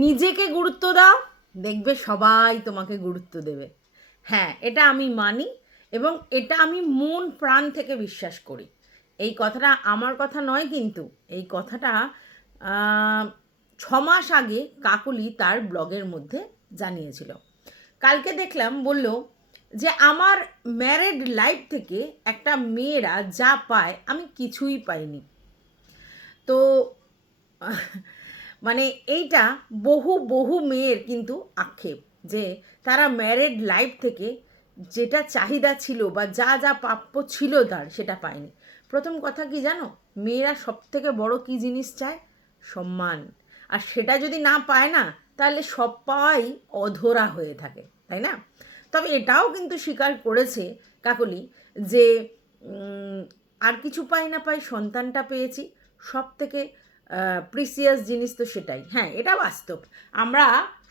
নিজেকে গুরুত্ব দাও, দেখবে সবাই তোমাকে গুরুত্ব দেবে। হ্যাঁ এটা আমি মানি এবং এটা আমি মন, প্রাণ থেকে বিশ্বাস করি। এই কথাটা আমার কথা নয় কিন্তু, এই কথাটা ছ মাস আগে কাকুলি তার ব্লগের মধ্যে জানিয়েছিল। কালকে দেখলাম বলল যে, আমার ম্যারেড লাইফ থেকে একটা মেয়েরা যা পায়, আমি কিছুই পাইনি। তো মানে এইটা বহু বহু মেয়ের কিন্তু আক্ষেপ যে তারা ম্যারেড লাইফ থেকে যেটা চাহিদা ছিল বা যা যা প্রাপ্য ছিল তার সেটা পায়নি। প্রথম কথা কি জানো? মেয়েরা সব থেকে বড় কী জিনিস চায়? সম্মান। আর সেটা যদি না পায় না, তাহলে সব পাওয়াই অধরা হয়ে থাকে, তাই না? তবে এটাও কিন্তু স্বীকার করেছে কাকলি যে আর কিছু পাই না পাই সন্তানটা পেয়েছি। সব থেকে প্রিসিয়াস জিনিস তো সেটাই। হ্যাঁ এটা বাস্তব। আমরা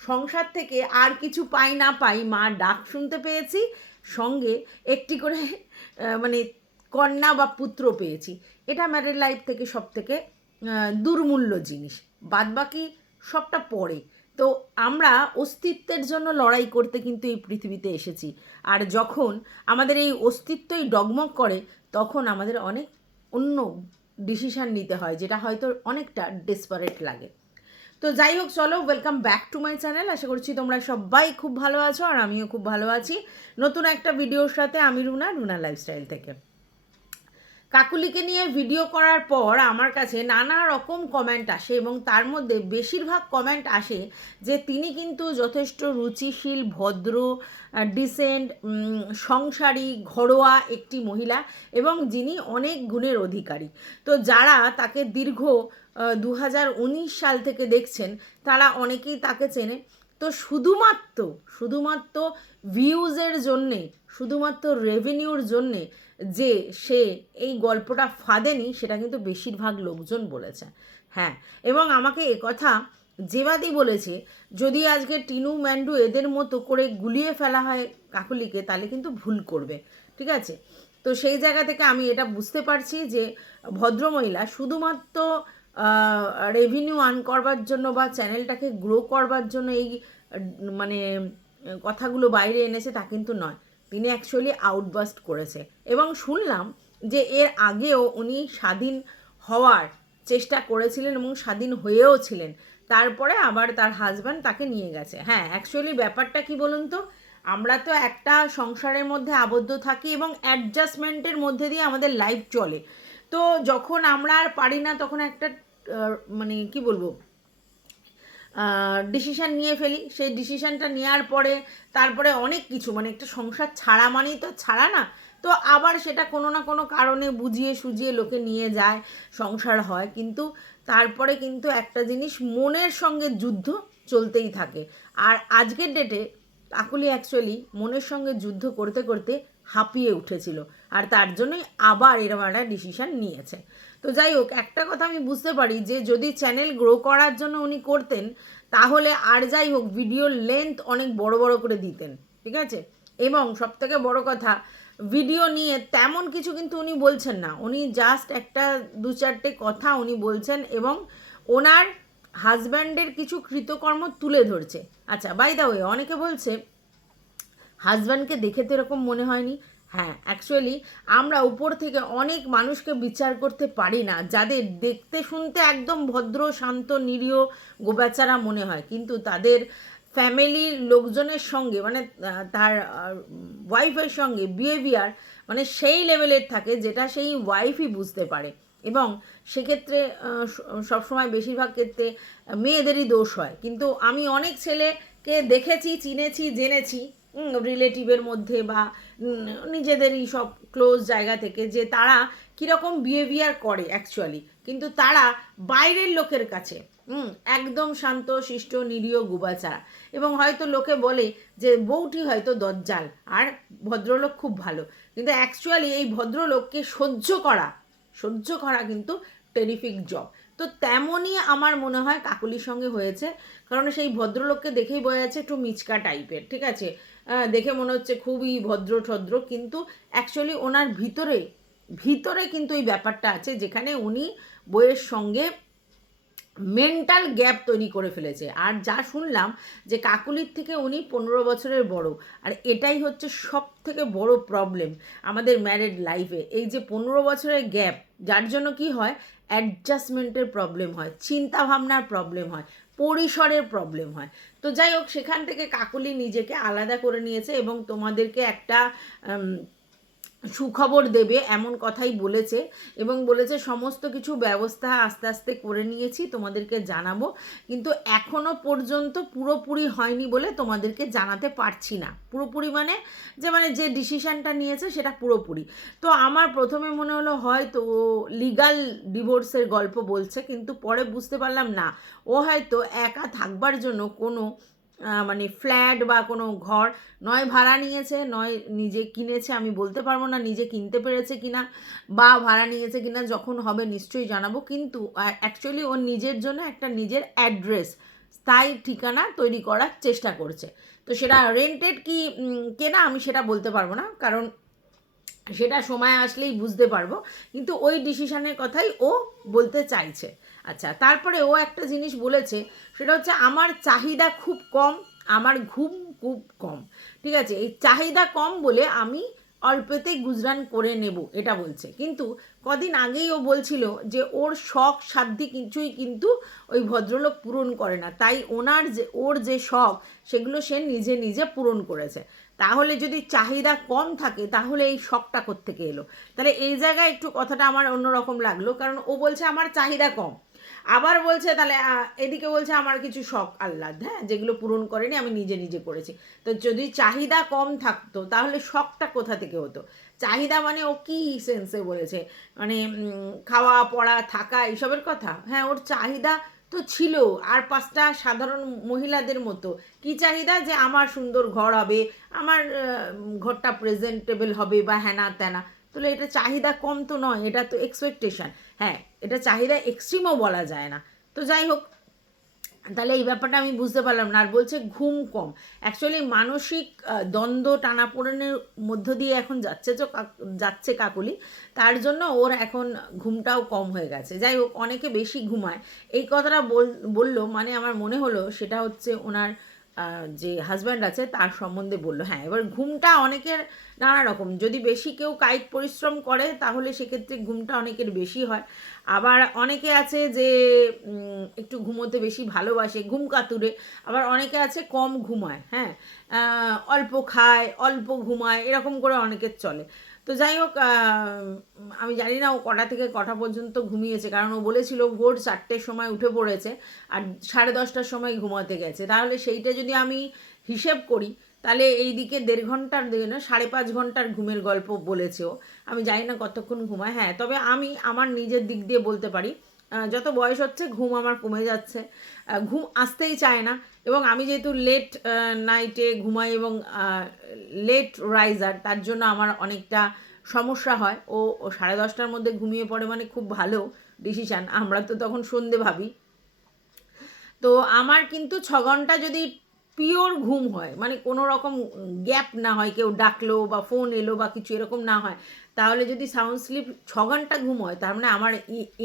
সংসার থেকে আর কিছু পাই না পাই মা ডাক শুনতে পেয়েছি, সঙ্গে একটি করে মানে কন্যা বা পুত্র পেয়েছি। এটা ম্যারেড লাইফ থেকে সব থেকে দুর্মূল্য জিনিস। বাদবাকি সবটা পড়ে তো আমরা অস্তিত্বের জন্য লড়াই করতে কিন্তু এই পৃথিবীতে এসেছি। আর যখন আমাদের এই অস্তিত্বই ডগমগ করে, তখন আমাদের অনেক অন্য ডিসিশান নিতে হয়, যেটা হয়তো অনেকটা ডেসপারেট লাগে। তো যাই হোক, চলো welcome back to my channel আশা করছি তোমরা সবাই খুব ভালো আছো, আর আমিও খুব ভালো আছি। নতুন একটা ভিডিওর সাথে আমি রুনা রুনা লাইফস্টাইল থেকে। কাকুলিকে নিয়ে ভিডিও করার পর আমার কাছে নানা রকম কমেন্ট আসে এবং তার মধ্যে বেশিরভাগ কমেন্ট আসে যে তিনি কিন্তু যথেষ্ট রুচিশীল, ভদ্র ডিসেন্ট সংসারী, ঘরোয়া একটি মহিলা এবং যিনি অনেক গুণের অধিকারী। তো যারা তাকে দীর্ঘ দু হাজার উনিশ সাল থেকে দেখছেন, তারা অনেকেই তাকে চেনে। তো শুধুমাত্র শুধুমাত্র ভিউজের জন্যে, শুধুমাত্র রেভিনিউর জন্যে যে সে এই গল্পটা ফাঁদেনি, সেটা কিন্তু বেশিরভাগ লোকজন বলেছে। হ্যাঁ এবং আমাকে কথা জেবাদি বলেছে, যদি আজকে টিনু ম্যান্ডু এদের মতো করে গুলিয়ে ফেলা হয় কাকুলিকে, তাহলে কিন্তু ভুল করবে, ঠিক আছে? তো সেই জায়গা থেকে আমি এটা বুঝতে পারছি যে ভদ্রমহিলা শুধুমাত্র রেভিনিউ আর্ন করবার জন্য বা চ্যানেলটাকে গ্রো করবার জন্য এই মানে কথাগুলো বাইরে এনেছে তা কিন্তু নয়। তিনি অ্যাকচুয়ালি আউটবাস্ট করেছে। এবং শুনলাম যে এর আগেও উনি স্বাধীন হওয়ার চেষ্টা করেছিলেন এবং স্বাধীন হয়েও ছিলেন। তারপরে আবার তার হাজব্যান্ড তাকে নিয়ে গেছে। হ্যাঁ অ্যাকচুয়ালি ব্যাপারটা কি বলুন তো? আমরা তো একটা সংসারের মধ্যে আবদ্ধ থাকি এবং অ্যাডজাস্টমেন্টের মধ্যে দিয়ে আমাদের লাইফ চলে। তো যখন আমরা আর পারি না, তখন একটা মানে কি বলব? ডিসিশান নিয়ে ফেলি। সেই ডিসিশানটা নেওয়ার পরে তারপরে অনেক কিছু মানে একটা সংসার ছাড়া মানেই তো ছাড়া না। তো আবার সেটা কোনো না কোনো কারণে বুঝিয়ে সুজিয়ে লোকে নিয়ে যায়, সংসার হয়। কিন্তু তারপরে কিন্তু একটা জিনিস মনের সঙ্গে যুদ্ধ চলতেই থাকে। আর আজকের ডেটে কাকুলি অ্যাকচুয়ালি মনের সঙ্গে যুদ্ধ করতে করতে হাঁপিয়ে উঠেছিল। আর তার জন্যই আবার এরকম একটা ডিসিশান নিয়েছে। তো যাই হোক, একটা কথা আমি বুঝতে পারি যে, যদি চ্যানেল গ্রো করার জন্য উনি করতেন, তাহলে আর যাই হোক ভিডিওর লেন্থ অনেক বড় বড় করে দিতেন, ঠিক আছে? এবং সবথেকে বড় কথা ভিডিও নিয়ে তেমন কিছু কিন্তু উনি বলছেন না। উনি জাস্ট একটা দু চারটে কথা উনি বলছেন এবং ওনার হাজব্যান্ডের কিছু কৃতকর্ম তুলে ধরছে। আচ্ছা বাই দা ওয়ে অনেকে বলছে হাজব্যান্ডকে দেখে তো এরকম মনে হয়নি। হ্যাঁ অ্যাকচুয়ালি আমরা উপর থেকে অনেক মানুষকে বিচার করতে পারি না, যাদের দেখতে শুনতে একদম ভদ্র, শান্ত, নিরীহ, গোবেচারা মনে হয়। কিন্তু তাদের ফ্যামিলির লোকজনের সঙ্গে মানে তার ওয়াইফের সঙ্গে বিহেভিয়ার মানে সেই লেভেলের থাকে যেটা সেই ওয়াইফই বুঝতে পারে। এবং সেক্ষেত্রে সবসময় বেশিরভাগ ক্ষেত্রে মেয়েদেরই দোষ হয়। কিন্তু আমি অনেক ছেলেকে দেখেছি, চিনেছি, জেনেছি রিলেটিভের মধ্যে বা নিজেদেরই সব ক্লোজ জায়গা থেকে যে তারা কীরকম বিহেভিয়ার করে অ্যাকচুয়ালি কিন্তু তারা বাইরের লোকের কাছে একদম শান্ত, শিষ্ট, নিরীহ, গুবাচারা। এবং হয়তো লোকে বলে যে, বউটি হয়তো দজ্জাল, আর ভদ্রলোক খুব ভালো। কিন্তু অ্যাকচুয়ালি এই ভদ্রলোককে সহ্য করা সহ্য করা কিন্তু টেরিফিক জব তো তেমনই আমার মনে হয় কাকুলির সঙ্গে হয়েছে। কারণ সেই ভদ্রলোককে দেখেই বোঝা যাচ্ছে একটু মিচকা টাইপের, ঠিক আছে? দেখে মনে হচ্ছে খুবই ভদ্র ঠদ্র কিন্তু অ্যাকচুয়ালি ওনার ভিতরে ভিতরে কিন্তু এই ব্যাপারটা আছে যেখানে উনি বইয়ের সঙ্গে মেন্টাল গ্যাপ তৈরি করে ফেলেছে। আর যা শুনলাম যে কাকুলির থেকে উনি পনেরো বছরের বড়, আর এটাই হচ্ছে সব থেকে বড় প্রবলেম আমাদের ম্যারেড লাইফে এই যে পনেরো বছরের গ্যাপ যার জন্য কি হয়? অ্যাডজাস্টমেন্টের প্রবলেম হয়, চিন্তাভাবনার প্রবলেম হয়, পরিসরের প্রবলেম হয়। তো যাই হোক, সেখান থেকে কাকলি নিজেকে আলাদা করে নিয়েছে এবং তোমাদেরকে একটা সুখবর দেবে, এমন কথাই বলেছে এবং বলেছে, সমস্ত কিছু ব্যবস্থা আস্তে আস্তে করে নিয়েছি, তোমাদেরকে জানাব। কিন্তু এখনও পর্যন্ত পুরোপুরি হয়নি বলে তোমাদেরকে জানাতে পারছি না। পুরোপুরি মানে যে মানে যে ডিসিশানটা নিয়েছে সেটা পুরোপুরি। তো আমার প্রথমে মনে হলো, হয়তো ও লিগাল ডিভোর্সের গল্প বলছে, কিন্তু পরে বুঝতে পারলাম না। ও হয়তো একা থাকবার জন্য কোনো মানে ফ্ল্যাট বা কোনো ঘর নয় ভাড়া নিয়েছে, নয় নিজে কিনেছে, আমি বলতে পারব না নিজে কিনতে পেরেছে কিনা বা ভাড়া নিয়েছে কিনা, যখন হবে নিশ্চয়ই জানাব। কিন্তু অ্যাকচুয়ালি ওর নিজের জন্য একটা নিজের অ্যাড্রেস স্থায়ী ঠিকানা তৈরি করার চেষ্টা করছে। তো সেটা রেন্টেড কি কেনা আমি সেটা বলতে পারব না। কারণ সেটা সময় আসলেই বুঝতে পারব। কিন্তু ওই ডিসিশনের কথাই ও বলতে চাইছে। আচ্ছা তারপরে ও একটা জিনিস বলেছে, সেটা হচ্ছে আমার চাহিদা খুব কম, আমার ঘুম খুব কম। ঠিক আছে, এই চাহিদা কম বলে আমি অল্পতেই গুজরান করে নেব, এটা বলছে। কিন্তু কদিন আগেই ও বলছিল যে ওর শখ সাধ্যি কিছুই কিন্তু ওই ভদ্রলোক পূরণ করে না। তাই ওনার যে, ওর যে শখ, সেগুলো সে নিজে নিজে পূরণ করেছে। তাহলে যদি চাহিদা কম থাকে, তাহলে এই শখটা কোত্থেকে এলো? তাহলে এই জায়গায় একটু কথাটা আমার অন্যরকম লাগল, কারণ ও বলছে আমার চাহিদা কম। আবার বলছে তাহলে এদিকে বলছে আমার কিছু শখ আহ্লাদ হ্যাঁ? যেগুলো পূরণ করেনি, আমি নিজে নিজে করেছি। তো যদি চাহিদা কম থাকতো, তাহলে শখটা কোথা থেকে হতো? চাহিদা মানে ও কী সেন্সে বলেছে? মানে খাওয়া পড়া থাকা, এইসবের কথা? হ্যাঁ ওর চাহিদা তো ছিল। আর পাঁচটা সাধারণ মহিলাদের মতো। কি চাহিদা? যে আমার সুন্দর ঘর হবে, আমার ঘরটা প্রেজেন্টেবল হবে বা হ্যানা ত্যানা তাহলে এটা চাহিদা কম তো নয়, এটা তো এক্সপেকটেশান হ্যাঁ এটা চাহিদা এক্সট্রিমও বলা যায় না। তো যাই হোক তাহলে এই ব্যাপারটা আমি বুঝতে পারলাম না। আর বলছে ঘুম কম। অ্যাকচুয়ালি মানসিক দ্বন্দ্ব, টানাপোড়েনের মধ্য দিয়ে এখন যাচ্ছে তো যাচ্ছে কাকুলি। তার জন্য ওর এখন ঘুমটাও কম হয়ে গেছে। যাই হোক, অনেকে বেশি ঘুমায়। এই কথাটা বল, বলল মানে আমার মনে হলো সেটা হচ্ছে ওনার যে হাজব্যান্ড আছে তার সম্বন্ধে বলল। হ্যাঁ এবার ঘুমটা অনেকের নানা রকম। যদি বেশি কেউ কায়িক পরিশ্রম করে, তাহলে সেক্ষেত্রে ঘুমটা অনেকের বেশি হয়। আবার অনেকে আছে যে একটু ঘুমোতে বেশি ভালোবাসে, ঘুম কাতুরে। আবার অনেকে আছে কম ঘুমায় হ্যাঁ? অল্প খায়, অল্প ঘুমায়, এরকম করে অনেকের চলে। তো যাই হোক আমি জানি না ও কটা থেকে কটা পর্যন্ত ঘুমিয়েছে, কারণ ও বলেছিল ভোর চারটের সময় উঠে পড়েছে আর সাড়ে দশটার সময় ঘুমাতে গেছে। তাহলে সেইটা যদি আমি হিসেব করি, তাহলে এই দিকে দেড় ঘণ্টার দিকে না সাড়ে পাঁচ ঘণ্টার ঘুমের গল্প বলেছে ও। আমি জানি না কতক্ষণ ঘুমায় হ্যাঁ তবে আমি আমার নিজের দিক দিয়ে বলতে পারি যত বয়স হচ্ছে ঘুম আমার কমে যাচ্ছে। ঘুম আসতেই চায় না। এবং আমি যেহেতু লেট নাইটে ঘুমাই এবং লেট রাইজার তার জন্য আমার অনেকটা সমস্যা হয়। ও সাড়ে দশটার মধ্যে ঘুমিয়ে পড়ে মানে খুব ভালো ডিসিশান আমরা তো তখন সন্ধে ভাবি। তো আমার কিন্তু ছ ঘণ্টা যদি পিওর ঘুম হয় মানে কোনো রকম গ্যাপ না হয়, কেউ ডাকলো বা ফোন এলো বা কিছু এরকম না হয় তাহলে যদি সাউন্ড স্লিপ ছ ঘণ্টা ঘুম হয়, তার মানে আমার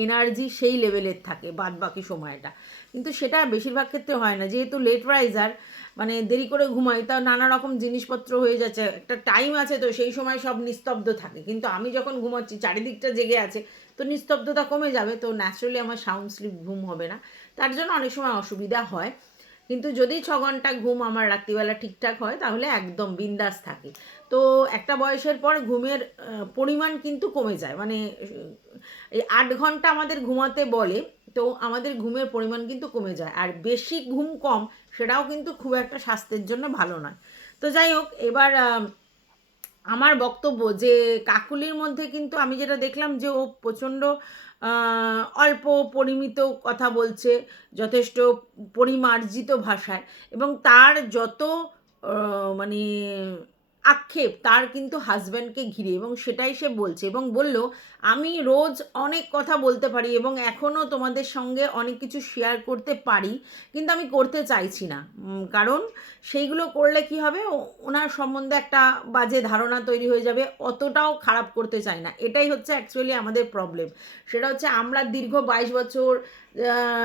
এনার্জি সেই লেভেলের থাকে বাদ বাকি সময়টা। কিন্তু সেটা বেশিরভাগ ক্ষেত্রে হয় না। যেহেতু লেট রাইজার মানে দেরি করে ঘুমাই, তা নানা রকম জিনিসপত্র হয়ে যাচ্ছে, একটা টাইম আছে তো সেই সময় সব নিস্তব্ধ থাকে। কিন্তু আমি যখন ঘুমাচ্ছি, চারিদিকটা জেগে আছে, তো নিস্তব্ধতা কমে যাবে, তো ন্যাচারালি আমার সাউন্ড স্লিপ ঘুম হবে না। তার জন্য অনেক সময় অসুবিধা হয়। কিন্তু যদি ছ ঘণ্টা ঘুম আমার রাত্রিবেলা ঠিকঠাক হয়, তাহলে একদম বিন্দাস থাকে। তো একটা বয়সের পর ঘুমের পরিমাণ কিন্তু কমে যায়। মানে এই আট ঘণ্টা আমাদের ঘুমাতে বলে, তো আমাদের ঘুমের পরিমাণ কিন্তু কমে যায়। আর বেশি ঘুম কম, সেটাও কিন্তু খুব একটা স্বাস্থ্যের জন্য ভালো নয়। তো যাই হোক, এবার আমার বক্তব্য যে কাকুলির মধ্যে কিন্তু আমি যেটা দেখলাম যে ও প্রচণ্ড অল্প পরিমিত কথা বলছে যথেষ্ট পরিমার্জিত ভাষায় এবং তার যত মানে আক্ষেপ তার কিন্তু হাজব্যান্ডকে ঘিরে এবং সেটাই সে বলছে এবং বলল, আমি রোজ অনেক কথা বলতে পারি এবং এখনও তোমাদের সঙ্গে অনেক কিছু শেয়ার করতে পারি, কিন্তু আমি করতে চাইছি না। কারণ সেইগুলো করলে কি হবে? ওনার সম্বন্ধে একটা বাজে ধারণা তৈরি হয়ে যাবে, অতটাও খারাপ করতে চাই না। এটাই হচ্ছে অ্যাকচুয়ালি আমাদের প্রবলেম সেটা হচ্ছে আমরা দীর্ঘ বাইশ বছর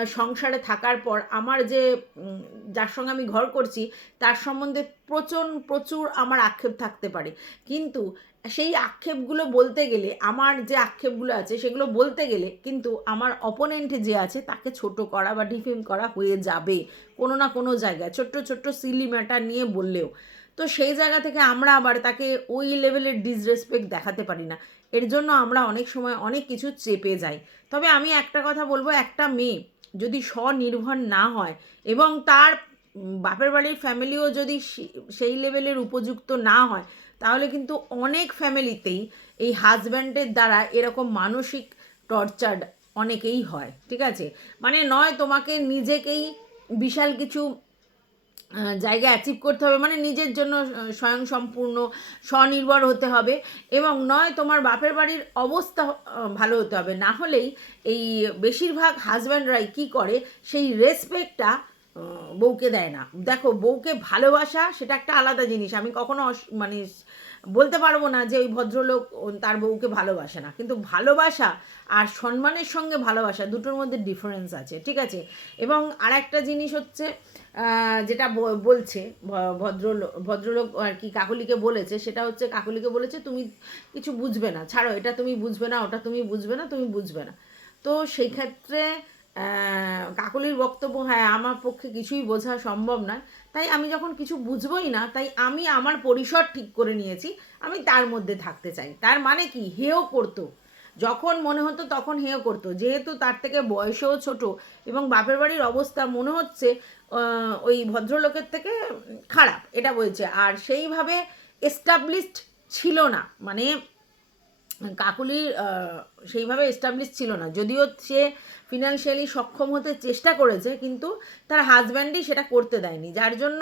সংসারে থাকার পর আমার যে যার সঙ্গে আমি ঘর করছি, তার সম্বন্ধে প্রচুর প্রচুর আমার আক্ষেপ থাকতে পারে। কিন্তু সেই আক্ষেপগুলো বলতে গেলে, আমার যে আক্ষেপগুলো আছে, সেগুলো বলতে গেলে কিন্তু আমার অপোনেন্ট যে আছে, তাকে ছোট করা বা ডিফেম করা হয়ে যাবে। কোনো না কোনো জায়গায়, ছোট্ট ছোট্ট সিলি ম্যাটার নিয়ে বললেও। তো সেই জায়গা থেকে আমরা আবার তাকে ওই লেভেলের ডিসরেসপেক্ট দেখাতে পারি না। এর জন্য আমরা অনেক সময় অনেক কিছু চেপে যাই। তবে আমি একটা কথা বলব, একটা মেয়ে যদি স্বনির্ভর না হয় এবং তার বাপের বাড়ির ফ্যামিলিও যদি সেই লেভেলের উপযুক্ত না হয়, তাহলে কিন্তু অনেক ফ্যামিলিতেই এই হাজব্যান্ডের দ্বারা এরকম মানসিক টর্চার্ড অনেকেই হয়, ঠিক আছে? মানে নয় তোমাকে নিজেকেই বিশাল কিছু জায়গা অ্যাচিভ করতে হবে মানে নিজের জন্য স্বয়ং সম্পূর্ণ স্বনির্ভর হতে হবে এবং নয়, তোমার বাপের বাড়ির অবস্থা ভালো হতে হবে। না হলেই এই বেশিরভাগ হাজব্যান্ডরাই কি করে? সেই রেসপেক্টটা বউকে দেয় না। দেখো, বউকে ভালোবাসা, সেটা একটা আলাদা জিনিস। আমি কখনো মানে বলতে পারব না যে ওই ভদ্রলোক তার বউকে ভালোবাসে না। কিন্তু ভালোবাসা আর সম্মানের সঙ্গে ভালোবাসা দুটোর মধ্যে ডিফারেন্স আছে, ঠিক আছে? এবং আর একটা জিনিস হচ্ছে যেটা বলছে ভদ্রলোক ভদ্রলোক আর কি কাকুলিকে বলেছে, সেটা হচ্ছে কাকুলিকে বলেছে, তুমি কিছু বুঝবে না। ছাড়ো, এটা তুমি বুঝবে না, ওটা তুমি বুঝবে না, তুমি বুঝবে না। তো সেই ক্ষেত্রে কাকলির বক্তব্য হ্যাঁ আমার পক্ষে কিছুই বোঝা সম্ভব নয়। তাই আমি যখন কিছু বুঝবই না, তাই আমি আমার পরিসর ঠিক করে নিয়েছি, আমি তার মধ্যে থাকতে চাই। তার মানে কি? হেও করতো। যখন মনে হতো তখন হেও করতো। যেহেতু তার থেকে বয়সেও ছোট এবং বাপের বাড়ির অবস্থা মনে হচ্ছে ওই ভদ্রলোকের থেকে খারাপ, এটা বলছে। আর সেইভাবে এস্টাবলিশড ছিল না। মানে কাকুলির সেইভাবে এস্টাবলিশ ছিল না। যদিও সে ফিনান্সিয়ালি সক্ষম হতে চেষ্টা করেছে, কিন্তু তার হাজব্যান্ডই সেটা করতে দেয়নি। যার জন্য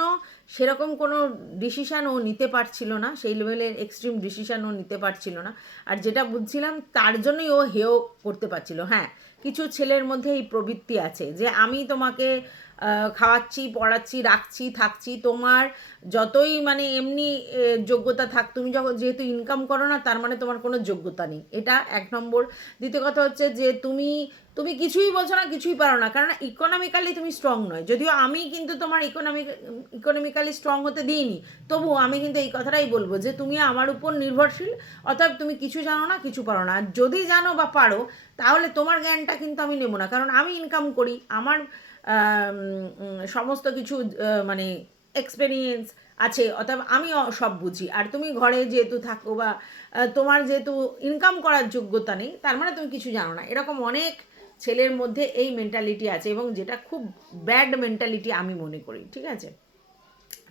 সেরকম কোনো ডিসিশান ও নিতে পারছিল না, সেই লেভেলের এক্সট্রিম ডিসিশান ও নিতে পারছিল না। আর যেটা বুঝছিলাম, তার জন্যই ও হেও করতে পারছিল। হ্যাঁ কিছু ছেলের মধ্যে এই প্রবৃত্তি আছে যে, আমি তোমাকে খাওয়াচ্ছি, পড়াচ্ছি, রাখছি, থাকছি। তোমার যতই মানে এমনি যোগ্যতা থাক, তুমি যখন যেহেতু ইনকাম করো না, তার মানে তোমার কোনো যোগ্যতা নেই। এটা এক নম্বর। দ্বিতীয় কথা হচ্ছে যে, তুমি তুমি কিছুই বলছো না, কিছুই পারো না। কারণ ইকোনমিক্যালি তুমি স্ট্রং নয়। যদিও আমি কিন্তু তোমার ইকোনমিক ইকোনমিক্যালি স্ট্রং হতে দিইনি, তবুও আমি কিন্তু এই কথাটাই বলব যে, তুমি আমার উপর নির্ভরশীল, অতএব তুমি কিছু জানো না, কিছু পারো না। যদি জানো বা পারো, তাহলে তোমার জ্ঞানটা কিন্তু আমি নেব না। কারণ আমি ইনকাম করি, আমার সমস্ত কিছু মানে এক্সপেরিয়েন্স আছে, অতএব আমি সব বুঝি। আর তুমি ঘরে যেহেতু থাকো বা তোমার যেহেতু ইনকাম করার যোগ্যতা নেই, তার মানে তুমি কিছু জানো না। এরকম অনেক ছেলের মধ্যে এই মেন্টালিটি আছে এবং যেটা খুব ব্যাড মেন্টালিটি আমি মনে করি, ঠিক আছে?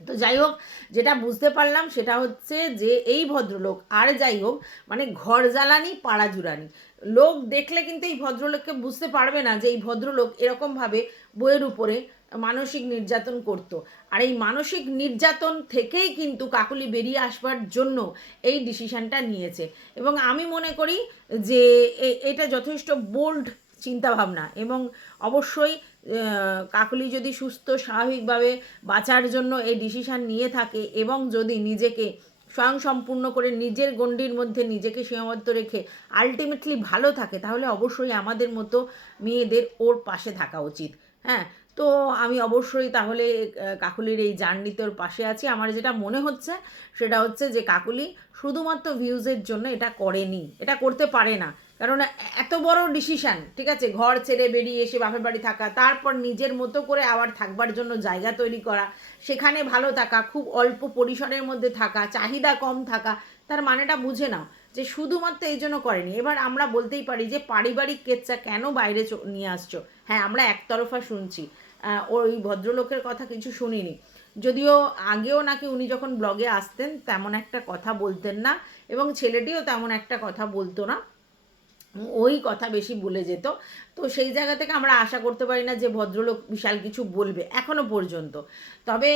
তো যাই হোক, যেটা বুঝতে পারলাম সেটা হচ্ছে যে এই ভদ্রলোক, আর যাই হোক মানে ঘর জ্বালানি, পাড়া জুড়ানি। লোক দেখলে কিন্তু এই ভদ্রলোককে বুঝতে পারবে না যে এই ভদ্রলোক এরকমভাবে বইয়ের উপরে মানসিক নির্যাতন করত। আর এই মানসিক নির্যাতন থেকেই কিন্তু কাকুলি বেরিয়ে আসবার জন্য এই ডিসিশানটা নিয়েছে। এবং আমি মনে করি যে এটা যথেষ্ট বোল্ড চিন্তাভাবনা এবং অবশ্যই কাকলি যদি সুস্থ, স্বাভাবিকভাবে বাঁচার জন্য এই ডিসিশান নিয়ে থাকে এবং যদি নিজেকে স্বয়ংসম্পূর্ণ করে নিজের গণ্ডির মধ্যে নিজেকে সীমাবদ্ধ রেখে আলটিমেটলি ভালো থাকে, তাহলে অবশ্যই আমাদের মতো মেয়েদের ওর পাশে থাকা উচিত। হ্যাঁ তো আমি অবশ্যই তাহলে কাকুলির এই জার্নিতে ওর পাশে আছি। আমার যেটা মনে হচ্ছে, সেটা হচ্ছে যে কাকুলি শুধুমাত্র ভিউজের জন্য এটা করেনি। এটা করতে পারে না। কারণ এত বড় ডিসিশান ঠিক আছে? ঘর ছেড়ে বেরিয়ে এসে বাপের বাড়ি থাকা, তারপর নিজের মতো করে আবার থাকবার জন্য জায়গা তৈরি করা, সেখানে ভালো থাকা, খুব অল্প পরিসরের মধ্যে থাকা, চাহিদা কম থাকা, তার মানেটা বুঝে নাও যে শুধুমাত্র এই জন্য করেনি। এবার আমরা বলতেই পারি যে পারিবারিক কেচ্চা কেন বাইরে নিয়ে আসছো? হ্যাঁ আমরা একতরফা শুনছি। ওই ভদ্রলোকের কথা কিছু শুনিনি। যদিও আগেও নাকি উনি যখন ব্লগে আসতেন, তেমন একটা কথা বলতেন না, এবং ছেলেটিও তেমন একটা কথা বলতো না। ওই কথা বেশি বলে যেত। তো সেই জায়গা থেকে আমরা আশা করতে পারি না যে ভদ্রলোক বিশাল কিছু বলবে এখনও পর্যন্ত। তবে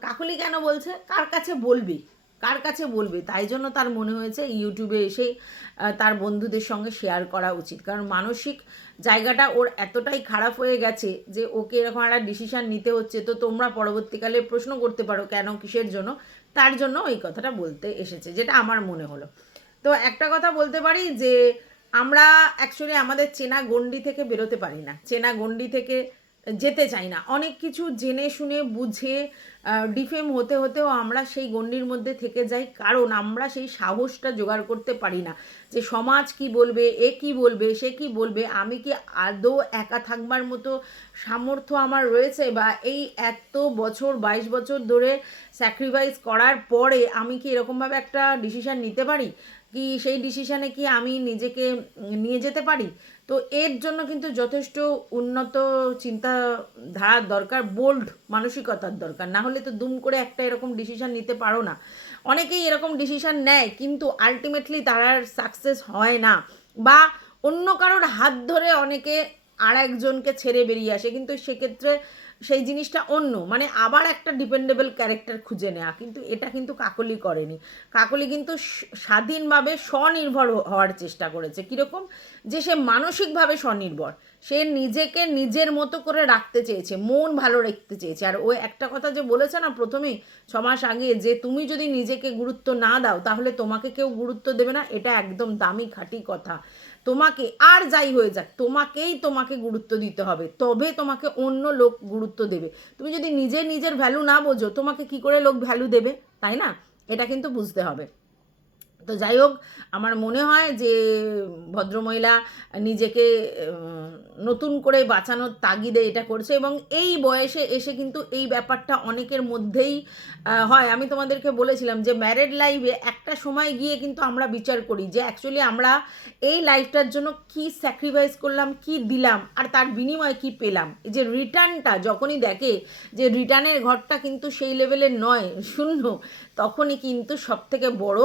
কাকলি কেন বলছে? কার কাছে বলবি? কার কাছে বলবে? তাই জন্য তার মনে হয়েছে ইউটিউবে আহ, তার বন্ধুদের সঙ্গে শেয়ার করা উচিত। কারণ মানসিক জায়গাটা ওর এতটাই খারাপ হয়ে গেছে যে ওকে এরকম একটা ডিসিশান নিতে হচ্ছে। তো তোমরা পরবর্তীকালে প্রশ্ন করতে পারো কেন কিসের জন্য? তার জন্য ওই কথাটা বলতে এসেছে যেটা আমার মনে হলো। তো একটা কথা বলতে পারি যে আমরা অ্যাকচুয়ালি আমাদের চেনা গণ্ডি থেকে বেরোতে পারি না। চেনা গণ্ডি থেকে যেতে চাই না। অনেক কিছু জেনে শুনে বুঝে ডিফেম হতে হতেও আমরা সেই গণ্ডির মধ্যে থেকে যাই। কারণ আমরা সেই সাহসটা জোগাড় করতে পারি না যে সমাজ কি বলবে, এ কি বলবে, সে কি বলবে, আমি কি আদৌ একা থাকবার মতো সামর্থ্য আমার রয়েছে বা এই এত বছর, বাইশ বছর ধরে স্যাক্রিফাইস করার পরে আমি কি এরকমভাবে একটা ডিসিশান নিতে পারি? কি সেই ডিসিশানে কি আমি নিজেকে নিয়ে যেতে পারি? তো এর জন্য কিন্তু যথেষ্ট উন্নত চিন্তাধারার দরকার বোল্ড মানসিকতার দরকার। না হলে তো দুম করে একটা এরকম ডিসিশান নিতে পারো না। অনেকেই এরকম ডিসিশান নেয়, কিন্তু আলটিমেটলি তারা সাকসেস হয় না। বা অন্য কারোর হাত ধরে অনেকে আর একজনকে ছেড়ে বেরিয়ে আসে। কিন্তু সেক্ষেত্রে সেই জিনিসটা অন্য। মানে আবার একটা ডিপেন্ডেবল ক্যারেক্টার খুঁজে নেওয়া কিন্তু এটা কিন্তু কাকলি করেনি। কাকলি কিন্তু স্বাধীনভাবে স্বনির্ভর হওয়ার চেষ্টা করেছে। কীরকম? যে সে মানসিকভাবে স্বনির্ভর। সে নিজেকে নিজের মতো করে রাখতে চেয়েছে, মন ভালো রাখতে চেয়েছে। আর ও একটা কথা যে বলেছে না প্রথমেই, ছমাস আগে যে তুমি যদি নিজেকে গুরুত্ব না দাও, তাহলে তোমাকে কেউ গুরুত্ব দেবে না। এটা একদম দামি, খাঁটি কথা। তোমাকে আর যাই হয়ে যাক, তোমাকেই তোমাকে গুরুত্ব দিতে হবে, তবে তোমাকে অন্য লোক গুরুত্ব দেবে। তুমি যদি নিজে নিজের ভ্যালু না বোঝো, তোমাকে কি করে লোক ভ্যালু দেবে? তাই না? এটা কিন্তু বুঝতে হবে। তো যাই হোক, আমার মনে হয় যে ভদ্রমহিলা নিজেকে নতুন করে বাঁচানোর তাগিদে এটা করছে এবং এই বয়সে এসে কিন্তু এই ব্যাপারটা অনেকের মধ্যেই হয়। আমি তোমাদেরকে বলেছিলাম যে ম্যারেড লাইফে একটা সময় গিয়ে কিন্তু আমরা বিচার করি যে অ্যাকচুয়ালি আমরা এই লাইফটার জন্য কি স্যাক্রিফাইস করলাম, কি দিলাম আর তার বিনিময়ে কি পেলাম। যে রিটার্নটা যখনই দেখে যে রিটার্নের ঘরটা কিন্তু সেই লেভেলের নয়, শূন্য, তখনই কিন্তু সব থেকে বড়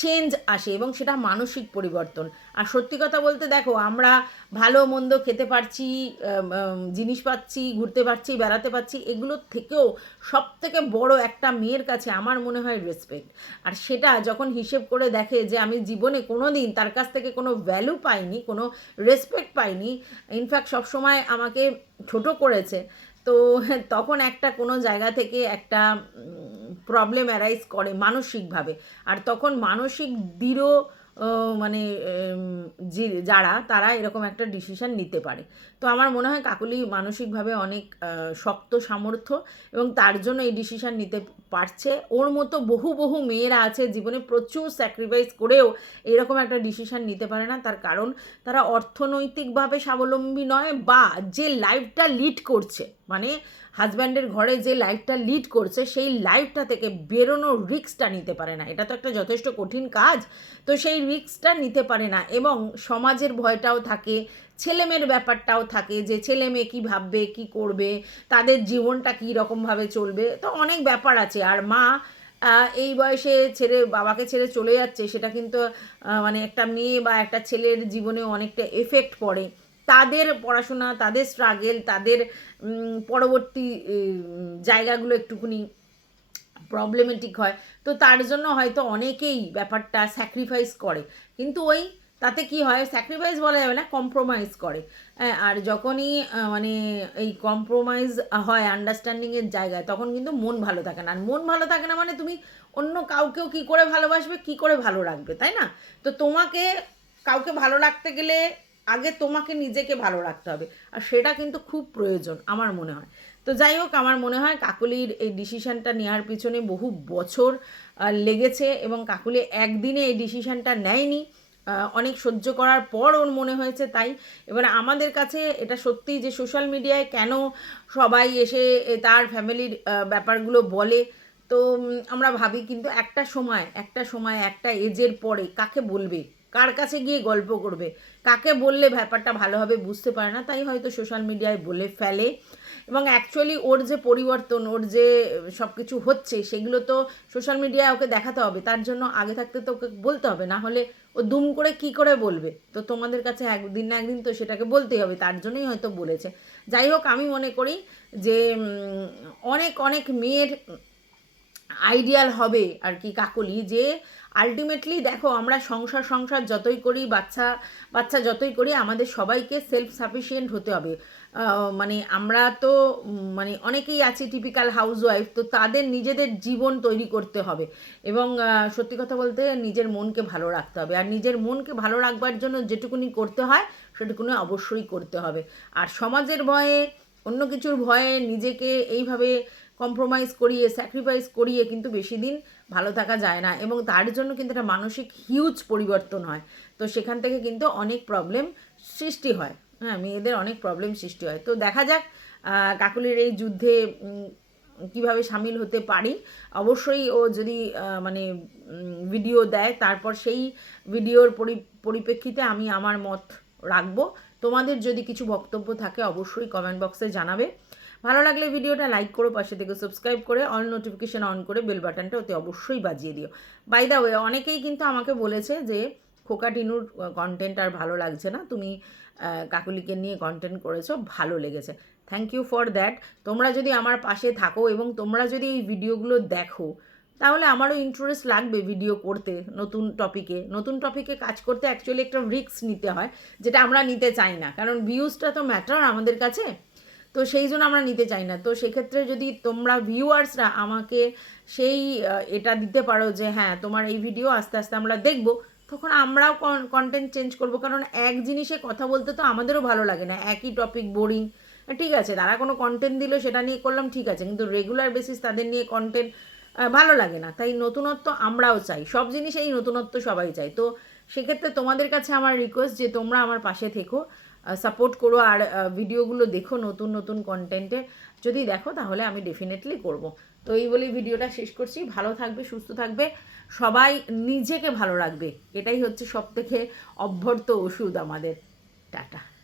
চেঞ্জ আসে এবং সেটা মানসিক পরিবর্তন। আর সত্যি কথা বলতে দেখো, আমরা ভালো মন্দ খেতে পারছি জিনিস পাচ্ছি, ঘুরতে পারছি, বেড়াতে পারছি এগুলোর থেকেও সব থেকে বড় একটা মেয়ের কাছে আমার মনে হয় রেসপেক্ট আর সেটা যখন হিসেব করে দেখে যে আমি জীবনে কোনো দিন তার কাছ থেকে কোনো ভ্যালু পাইনি, কোনো রেসপেক্ট পাইনি ইনফ্যাক্ট সবসময় আমাকে ছোট করেছে। তো তখন একটা কোনো জায়গা থেকে একটা প্রবলেম অ্যারাইজ করে মানসিকভাবে। আর তখন মানসিক দৃঢ় মানে যে যারা, তারা এরকম একটা ডিসিশান নিতে পারে। তো আমার মনে হয় কাকুলি মানসিকভাবে অনেক শক্ত সামর্থ্য এবং তার জন্য এই ডিসিশান নিতে পারছে। ওর মতো বহু বহু মেয়েরা আছে, জীবনে প্রচুর স্যাক্রিফাইস করেও এরকম একটা ডিসিশান নিতে পারে না। তার কারণ, তারা অর্থনৈতিকভাবে স্বাবলম্বী নয় বা যে লাইফটা লিড করছে মানে হাজব্যান্ডের ঘরে যে লাইফটা লিড করছে, সেই লাইফটা থেকে বেরোনোর রিক্সটা নিতে পারে না। এটা তো একটা যথেষ্ট কঠিন কাজ, তো সেই রিক্সটা নিতে পারে না। এবং সমাজের ভয়টাও থাকে, ছেলেমেয়ের ব্যাপারটাও থাকে যে ছেলে মেয়ে কী ভাববে, কী করবে, তাদের জীবনটা কী রকমভাবে চলবে। তো অনেক ব্যাপার আছে। আর মা এই বয়সে ছেড়ে, বাবাকে ছেড়ে চলে যাচ্ছে, সেটা কিন্তু মানে একটা মেয়ে বা একটা ছেলের জীবনে অনেকটা এফেক্ট পড়ে। তাদের পড়াশোনা, তাদের স্ট্রাগেল তাদের পরবর্তী জায়গাগুলো একটুখানি প্রবলেমেটিক হয়। তো তার জন্য হয়তো অনেকেই ব্যাপারটা স্যাক্রিফাইস করে। কিন্তু ওই, তাতে কি হয়? স্যাক্রিফাইস বলা যাবে না কম্প্রোমাইজ করে। হ্যাঁ আর যখনই মানে এই কম্প্রোমাইজ হয় আন্ডারস্ট্যান্ডিংয়ের জায়গায়, তখন কিন্তু মন ভালো থাকে না। আর মন ভালো থাকে না মানে তুমি অন্য কাউকেও কি করে ভালোবাসবে, কি করে ভালো রাখবে, তাই না? তো তোমাকে কাউকে ভালো রাখতে গেলে আগে তোমাকে নিজেকে ভালো রাখতে হবে। আর সেটা কিন্তু খুব প্রয়োজন, আমার মনে হয়। তো যাই হোক, আমার মনে হয় কাকুলির এই ডিসিশানটা নেওয়ার পিছনে বহু বছর লেগেছে এবং কাকুলি একদিনে এই ডিসিশানটা নেয়নি। অনেক সহ্য করার পর ওর মনে হয়েছে তাই। এবার আমাদের কাছে এটা সত্যি যে সোশ্যাল মিডিয়ায় কেন সবাই এসে তার ফ্যামিলির ব্যাপারগুলো বলে, তো আমরা ভাবি কিন্তু একটা সময় একটা সময়, একটা এজের পরে কাকে বলবে? কার কাছে গিয়ে গল্প করবে? কাকে বললে ব্যাপারটা ভালোভাবে বুঝতে পারে না, তাই হয়তো সোশ্যাল মিডিয়ায় বলে ফেলে। এবং অ্যাকচুয়ালি ওর যে পরিবর্তন, ওর যে সব কিছু হচ্ছে, সেগুলো তো সোশ্যাল মিডিয়ায় ওকে দেখাতে হবে। তার জন্য আগে থাকতে তো ওকে বলতে হবে, না হলে ও দুম করে কি করে বলবে? তো তোমাদের কাছে একদিন না একদিন তো সেটাকে বলতেই হবে, তার জন্যই হয়তো বলেছে। যাই হোক, আমি মনে করি যে অনেক অনেক মেয়ের আইডিয়াল হবে আর কি কাকলি যে আলটিমেটলি দেখো, আমরা সংসার সংসার যতই করি, বাচ্চা বাচ্চা যতই করি, আমাদের সবাইকে সেলফ সাফিসিয়েন্ট হতে হবে। মানে আমরা তো মানে অনেকেই আছি টিপিক্যাল হাউস ওয়াইফ তো তাদের নিজেদের জীবন তৈরি করতে হবে। এবং সত্যি কথা বলতে নিজের মনকে ভালো রাখতে হবে। আর নিজের মনকে ভালো রাখবার জন্য যেটুকুনি করতে হয়, সেটুকুনি অবশ্যই করতে হবে। আর সমাজের ভয়ে, অন্য কিছুর ভয়ে নিজেকে এইভাবে কম্প্রোমাইজ করিয়ে স্যাক্রিফাইস করিয়ে কিন্তু বেশি দিন ভালো থাকা যায় না এবং তার জন্য কিন্তু একটা মানসিক হিউজ পরিবর্তন হয়। তো সেখান থেকে কিন্তু অনেক প্রবলেম সৃষ্টি হয়। হ্যাঁ মেয়েদের অনেক প্রবলেম সৃষ্টি হয়। তো দেখা যাক কাকুলির এই যুদ্ধে কীভাবে সামিল হতে পারি। অবশ্যই ও যদি মানে ভিডিও দেয়, তারপর সেই ভিডিওর পরি, পরিপ্রেক্ষিতে আমি আমার মত রাখব। তোমাদের যদি কিছু বক্তব্য থাকে, অবশ্যই কমেন্ট বক্সে জানাবে। ভালো লাগলে ভিডিওটা লাইক করো পাশে থেকে সাবস্ক্রাইব করে অল নোটিফিকেশন অন করে বেল বাটনটা ওতে অবশ্যই বাজিয়ে দিও। বাই দা ওয়ে অনেকেই কিন্তু আমাকে বলেছে যে খোকা টিনুর কন্টেন্ট আর ভালো লাগছে না। তুমি কাকুলিকে নিয়ে কন্টেন্ট করেছ, ভালো লেগেছে। থ্যাংক ইউ ফর দ্যাট তোমরা যদি আমার পাশে থাকো এবং তোমরা যদি এই ভিডিওগুলো দেখো, তাহলে আমারও ইন্টারেস্ট লাগবে ভিডিও করতে নতুন টপিকে নতুন টপিকে কাজ করতে অ্যাকচুয়ালি একটা রিস্ক নিতে হয়, যেটা আমরা নিতে চাই না। কারণ ভিউজটা তো ম্যাটার আমাদের কাছে। তো সেই জন্য আমরা নিতে চাই না। তো সেক্ষেত্রে যদি তোমরা ভিউয়ার্সরা আমাকে সেই এটা দিতে পারো যে হ্যাঁ তোমার এই ভিডিও আস্তে আস্তে আমরা দেখব, তখন আমরাও কন্টেন্ট চেঞ্জ করব। কারণ এক জিনিসে কথা বলতে তো আমাদেরও ভালো লাগে না। একই টপিক বোরিং ঠিক আছে, তারা কোনো কন্টেন্ট দিল সেটা নিয়ে করলাম, ঠিক আছে। কিন্তু রেগুলার বেসিস তাদের নিয়ে কন্টেন্ট ভালো লাগে না। তাই নতুনত্ব আমরাও চাই। সব জিনিসেই নতুনত্ব সবাই চাই তো সেক্ষেত্রে তোমাদের কাছে আমার রিকোয়েস্ট যে তোমরা আমার পাশে থেকো। সাপোর্ট করো আর ভিডিওগুলো দেখো নতুন নতুন কন্টেন্টে যদি দেখো তাহলে আমি ডেফিনেটলি করব। তো এই বলেই ভিডিওটা শেষ করছি। ভালো থাকবে, সুস্থ থাকবে। সবাই নিজেকে ভালো রাখবে। এটাই হচ্ছে সব থেকে অভ্যর্থ ওষুধ আমাদের। টাটা।